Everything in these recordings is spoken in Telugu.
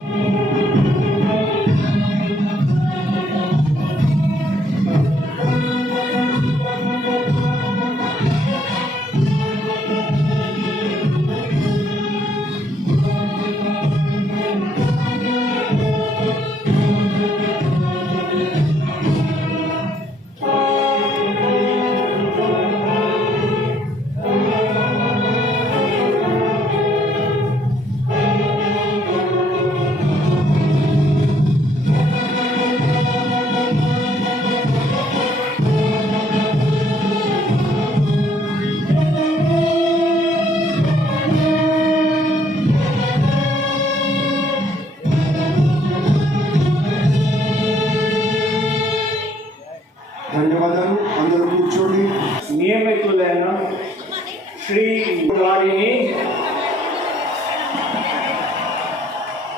ధన్యవాదాలు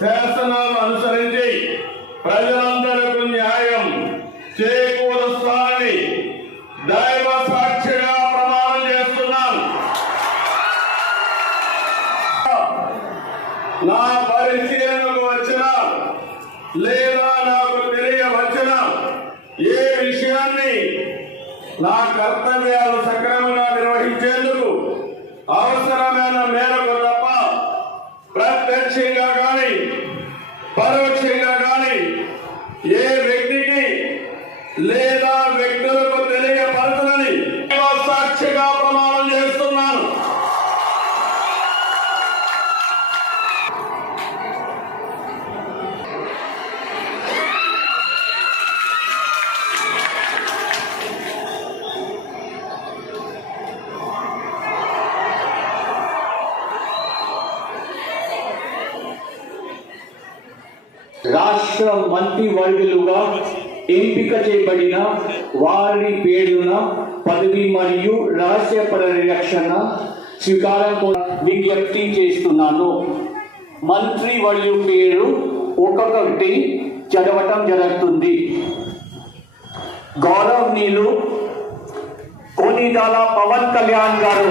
శాసనాలు అనుసరించి ప్రజలందరికీ న్యాయం చేకూరుస్తానని దైవ సాక్షిగా ప్రమాణం చేస్తున్నాను. నా పరిశీలనకు వచ్చిన లేదా నాకు తెలియవచ్చిన ఏ విషయాన్ని నా కర్తవ్యాలు సక్రమంగా నిర్వహించేందుకు అవసరం రాష్ట్ర మంత్రి వర్గులుగా ఎంపిక చేయబడిన వారి పేరున పదవి మరియు రహస్య పరిరక్షణ స్వీకారం కూడా విజ్ఞప్తి చేస్తున్నాను. మంత్రి వర్యు పేరు ఒక్కొక్కటి చదవటం జరుగుతుంది. గౌరవనీయులు కొనిదాల పవన్ కళ్యాణ్ గారు.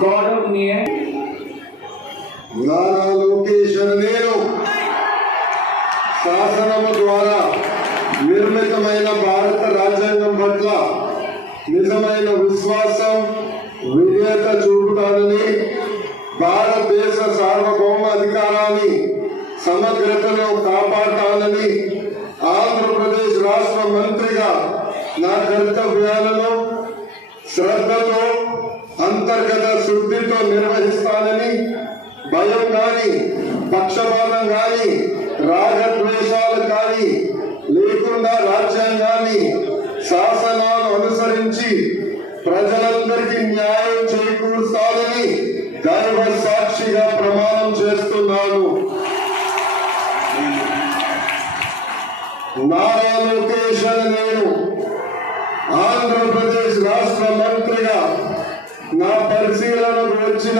गौरवनीय నారా లోకేష్ అని నేను శాసనము ద్వారా నిర్మితమైన భారత రాజ్యాంగం పట్ల నిజమైన విశ్వాసం విధేయత చూపుతానని భారతదేశ సార్వభౌమ అధికారాన్ని సమగ్రతను కాపాడాలని ఆంధ్రప్రదేశ్ రాష్ట్ర మంత్రిగా నా కర్తవ్యాలను శ్రద్ధతో అంతర్గత శుద్ధితో నిర్వహిస్తానని భయం కానీ పక్షపాతం గాని రాగద్వేషాలు కానీ లేకుండా రాజ్యాంగాన్ని శాసనాలు అనుసరించి ప్రజలందరికీ న్యాయం రాష్ట్ర మంత్రిగా నా పరిశీలనకు వచ్చిన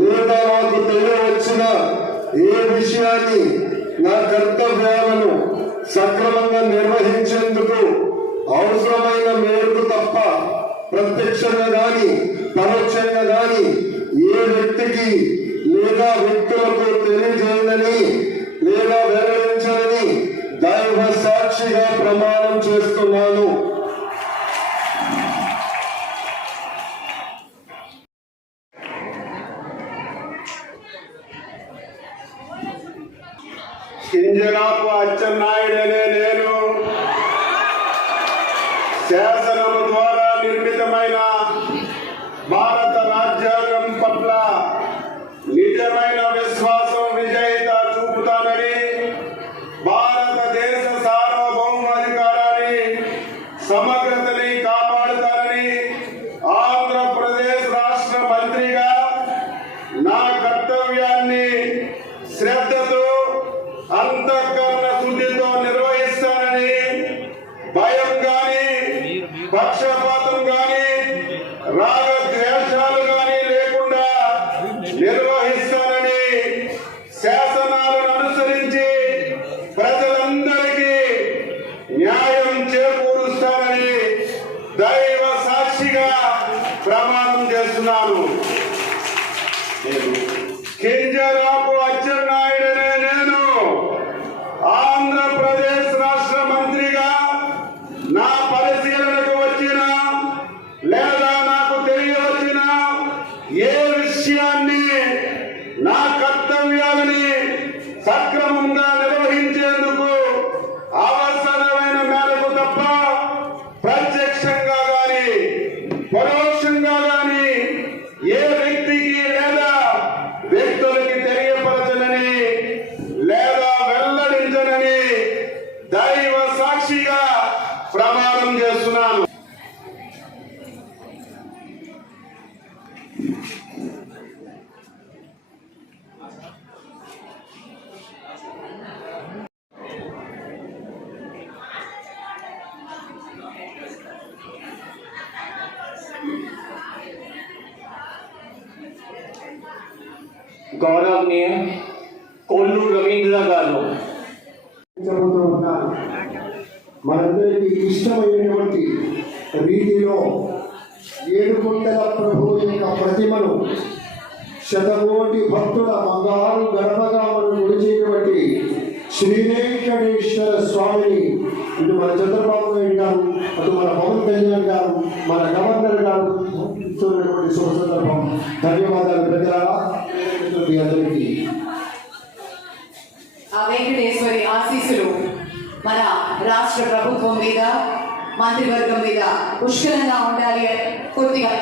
లేదా నాకు తెలియవచ్చిన ఏ విషయాన్ని నా కర్తవ్యాలను సక్రమంగా నిర్వహించేందుకు అవసరమైన మేరకు తప్ప ప్రత్యక్షంగా గాని పరోక్షంగా కానీ ఏ వ్యక్తికి లేదా వ్యక్తులకు తెలియజేయాలని లేదా వెల్లడించాలని దైవ సాక్షిగా ప్రమాణం చేస్తున్నాను. శాసనము ద్వారా నిర్మితమైన భారత రాజ్యాంగం పట్ల గౌరవనీయ కొల్లు రవీంద్ర గారు. మనందరికీ ఇష్టమైనటువంటి రీతిలో ఏడుకొండల ప్రభు యొక్క ప్రతిమను శతకోటి భక్తుల బంగారు గడపగా మనం గుడిచేటువంటి శ్రీ వెంకటేశ్వర స్వామిని ఇటు మన చంద్రబాబు నాయుడు గారు అటు మన పవన్ కళ్యాణ్ గారు మన గవర్నర్ గారు సందర్భం. ధన్యవాదాలు ప్రజల మీ అందరికీ ఆ వెంకటేశ్వరి ఆశీస్సులు మన రాష్ట్ర ప్రభుత్వం మీద మంత్రివర్గం మీద పుష్కలంగా ఉండాలి కొద్దిగా.